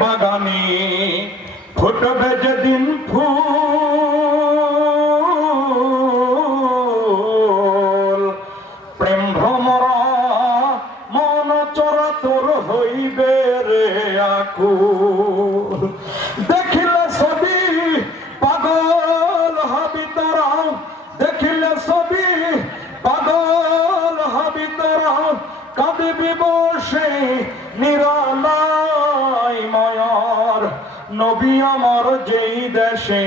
বাগানে ফুটবে যেদিন ফুল। প্রেম ভ্রমরা মন চরাচর হইবে রে আকুল। দেখিলে ছবি পাগল হবি তোরা। দেখিলে ছবি পাগল তোরা। কাঁদিবি বসে ময়র নবী আমার যেই দেশে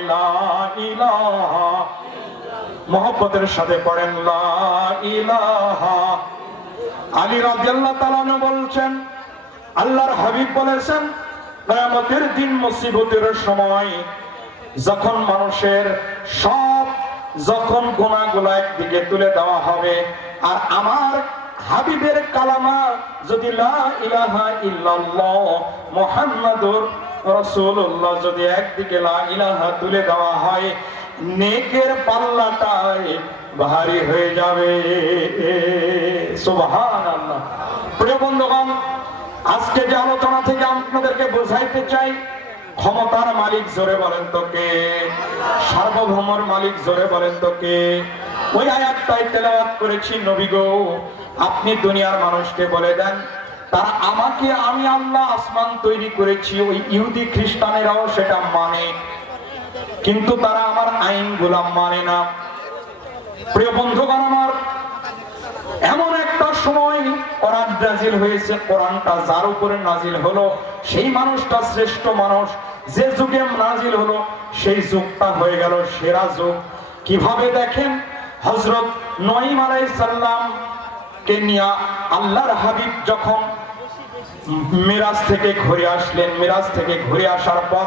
ইলাহা মোহব্বতের সাথে পড়েন ইলাহা। আলী তাআলা বলছেন, আল্লাহর হাবিব বলেছেন, কিয়ামতের দিন মুসিবতের সময় যখন মানুষের সব, যখন গুণাগুলো একদিকে তুলে দেওয়া হবে, আর আমার হাবিবের কালামা যদি ইলাহা মুহাম্মাদুর রাসূলুল্লাহ যদি একদিকে লা ইলাহা তুলে দেওয়া হয়, নেকের পাল্লাটায় ভারী হয়ে যাবে। আজকে যে আলোচনা থেকে আপনাদেরকে বোঝাইতে চাই, ক্ষমতার মালিক জোরে বলেন তো কে? সার্বভৌমর মালিক জোরে বলেন তো কে? ওই আয়াতটাই তেলাওয়াত করেছি নবী গো। আপনি দুনিয়ার মানুষকে বলে দেন, তারা আমাকে, আমি আল্লাহ আসমান তৈরি করেছি, ওই ইহুদি খ্রিস্টানেরাও সেটা মানে। কিন্তু তারা আমার আইন গুলাম মানে না। প্রিয় বন্ধুগণ আমার, এমন একটা সময় কোরআন নাজিল হয়েছে, কোরআনটা যার উপরে নাজিল হলো, সেই মানুষটা শ্রেষ্ঠ মানুষ, যে যুগে নাজিল হলো, সেই যুগটা হয়ে গেল সেরা যুগ। কীভাবে দেখেন? হজরত নঈম আলাইহিস সালাম কে আল্লাহর হাবিব যখন মিরাজ থেকে ঘুরে আসলেন, মিরাজ থেকে ঘুরে আসার পর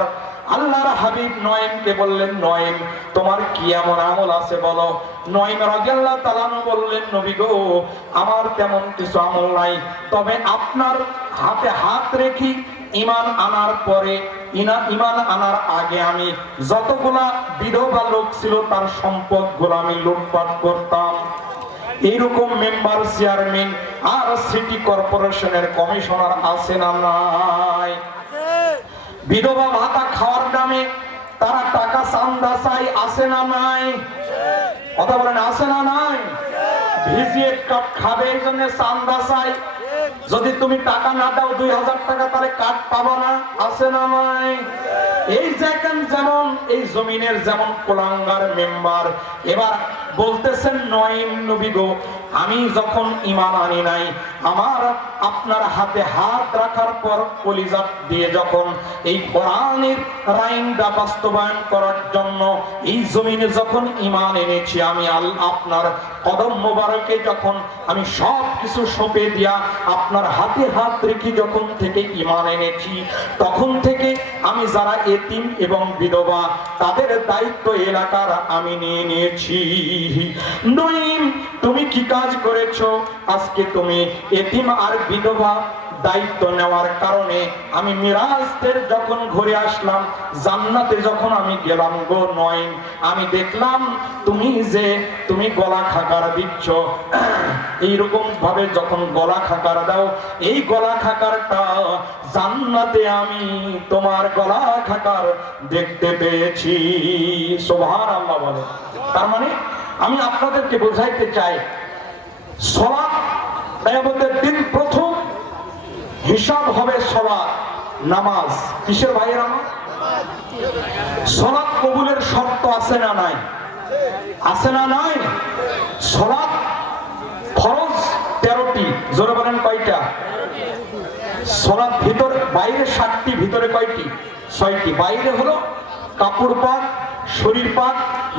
আল্লাহর হাবিব নয়েমকে বললেন নয়েম তোমার কি এমন আমল আছে বলো? নয়েম রাদিয়াল্লাহু তাআলা বললেন, নবী গো, আমার তেমন কিছু আমল নাই। তবে আপনার হাতে হাত রেখি ইমান আনার পরে, ইনা ইমান আনার আগে আমি যতগুলা বিধবা লোক ছিল তার সম্পদগুলো আমি লুটপাট করতাম। এইরকম মেম্বার চেয়ারম্যান আর সিটি কর্পোরেশনের কমিশনার আছে না নাই? বিধবা ভাতা খাওয়ার নামে তারা টাকা চান্দা চাই, আছে না নাই? কথা বলেন, আছে না নাই? ভিজিয়ে কাপ খাবে, এই জন্য চান্দা চাই। যদি তুমি টাকা না দাও দুই হাজার টাকা, তাহলে কাঠ পাবো না, আছে না নাই? এই দেখেন যেমন, এই জমিনের যেমন কোলাঙ্গার মেম্বার, এবার বলতেছেন নয়ন নবী গো, আমি যখন ইমান আনি নাই, আমার আপনার হাতে হাত রাখার পর কলিজাত দিয়ে যখন এই কোরআনের রাইনটা বাস্তবায়ন করার জন্য এই জমিনে যখন ইমান এনেছি, আমি আল, আপনার কদম মোবারকে যখন আমি সব কিছু সঁপে দিয়া আপনার হাতে হাত রেখে যখন থেকে ইমান এনেছি, তখন থেকে আমি যারা এতিম এবং বিধবা, তাদের দায়িত্ব এলাকার আমি নিয়ে নিয়েছি। নইম তুমি কি কাজ করেছ? আজকে তুমি এতিম আর বিধবা দায়িত্ব নেওয়ার কারণে আমি মিরাজদের যখন ঘুরে আসলাম, জান্নাতে যখন আমি গেলাম গো নয় আমি দেখলাম তুমি যে তুমি গলা খাকার দিচ্ছ, এইরকম ভাবে যখন গলা খাকার দাও, এই গলা খাকারটা জান্নাতে আমি তোমার গলা খাকার দেখতে পেয়েছি। সোভার আল্লাহ বলে। তার মানে আমি আপনাদেরকে বোঝাইতে চাই সলাপ দিন প্রথম হিসাব হবে সলাৎ নামাজ। কিসের ভাইয়ের? আমার সলাৎ কবুলের শর্ত আছে না নাই? আছে না নাই? সলাৎ ফরজ তেরোটি জোরে বলেন কয়টা? সলাৎ ভিতর বাইরে সাতটি ভিতরে কয়টি? ছয়টি। বাইরে হলো কাপড় পাক শরীর পাক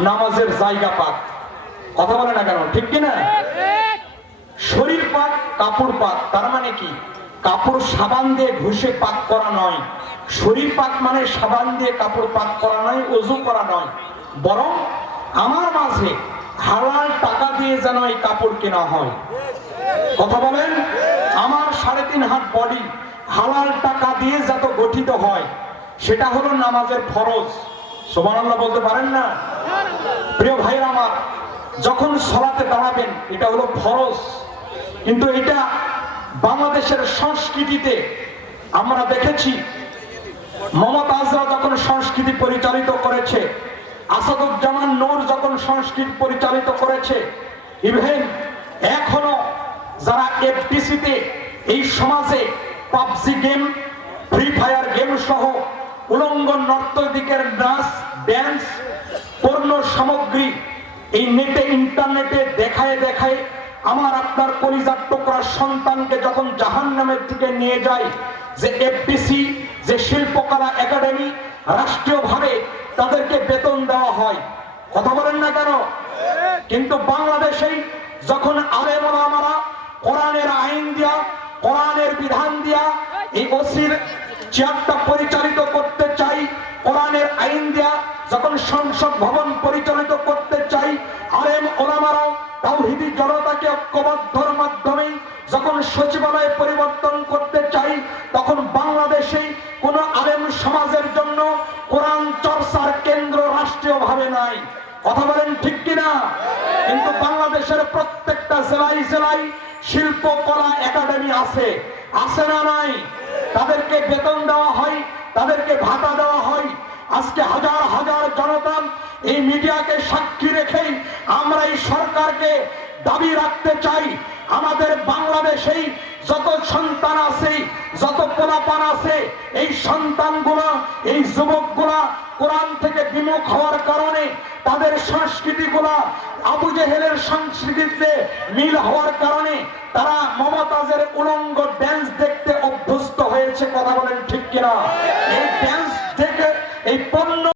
নামাজের জায়গা পাক। কথা বলে না কেন? ঠিক কিনা? শরীর পাক কাপড় পাক তার মানে কি? কাপড় সাবান দিয়ে ঘষে পাক করা নয়। শরীর পাক মানে সাবান দিয়ে কাপড় পাক করা নয় অজু করা নয়। বরং আমার মাঝে হালাল টাকা দিয়ে যেন এই কাপড় কেনা হয়। কথা বলেন? আমার সাড়ে তিন হাত বডি হালাল টাকা দিয়ে যত গঠিত হয়, সেটা হলো নামাজের ফরজ। সোমানাল্লাহ বলতে পারেন না? প্রিয় ভাইরা আমার, যখন সলাতে দাঁড়াবেন, এটা হলো ফরজ। কিন্তু এটা বাংলাদেশের সংস্কৃতিতে আমরা দেখেছি মমতাজরা যখন সংস্কৃতি পরিচালিত করেছে, আসাদুজ্জামান নূর যখন সংস্কৃতি পরিচালিত করেছে, ইভেন এখনও যারা এফটিসিতে এই সমাজে PUBG game, free fire game সহ উলঙ্গ নর্তদিকের নাচ ড্যান্স পণ্য সামগ্রী এই নেটে, ইন্টারনেটে দেখায় দেখায় আমার আপনার কলিজার টুকরা সন্তানকে যখন জাহান নামের দিকে নিয়ে যায়, যে এফডিসি যে শিল্পকলা একাডেমি, রাষ্ট্রীয়ভাবে তাদেরকে বেতন দেওয়া হয়। কথা বলেন না কেন? কিন্তু বাংলাদেশেই যখন আলেম ওলামারা কোরআনের আইন দিয়া, কোরআনের বিধান দিয়া এই ওসির চেয়ারটা পরিচালিত করতে চাই, কোরআনের আইন দিয়া যখন সংসদ ভবন পরিচালিত করতে তাওহিদি জনতাকে ঐক্যবদ্ধর মাধ্যমে যখন সচিবালয় পরিবর্তন করতে চাই, তখন বাংলাদেশে কোন আলেম সমাজের জন্য কোরআন চর্চার কেন্দ্র রাষ্ট্রীয়ভাবে নাই। কথা বলেন ঠিক কিনা? কিন্তু বাংলাদেশের প্রত্যেকটা জেলায় জেলায় শিল্পকলা একাডেমি আছে। আছে না নাই? তাদেরকে বেতন দেওয়া হয়, তাদেরকে ভাতা দেওয়া হয়। আজকে হাজার হাজার জনতা এই মিডিয়াকে সাক্ষী রেখেই আমরা এই সরকারকে দাবি রাখতে চাই। আমাদের বাংলাদেশেই যত সন্তান আছে, যত পোলাপান আছে, এই সন্তানগুলো, এই যুবকগুলা কোরআন থেকে বিমুখ হওয়ার কারণে তাদের সংস্কৃতিগুলা আবু জেহেলের সংস্কৃতিতে মিল হওয়ার কারণে তারা মমতাজের উলঙ্গ ড্যান্স দেখতে অভ্যস্ত হয়েছে, কথা বলেন ঠিক কিনা? এই ড্যান্স থেকে, এই পণ্য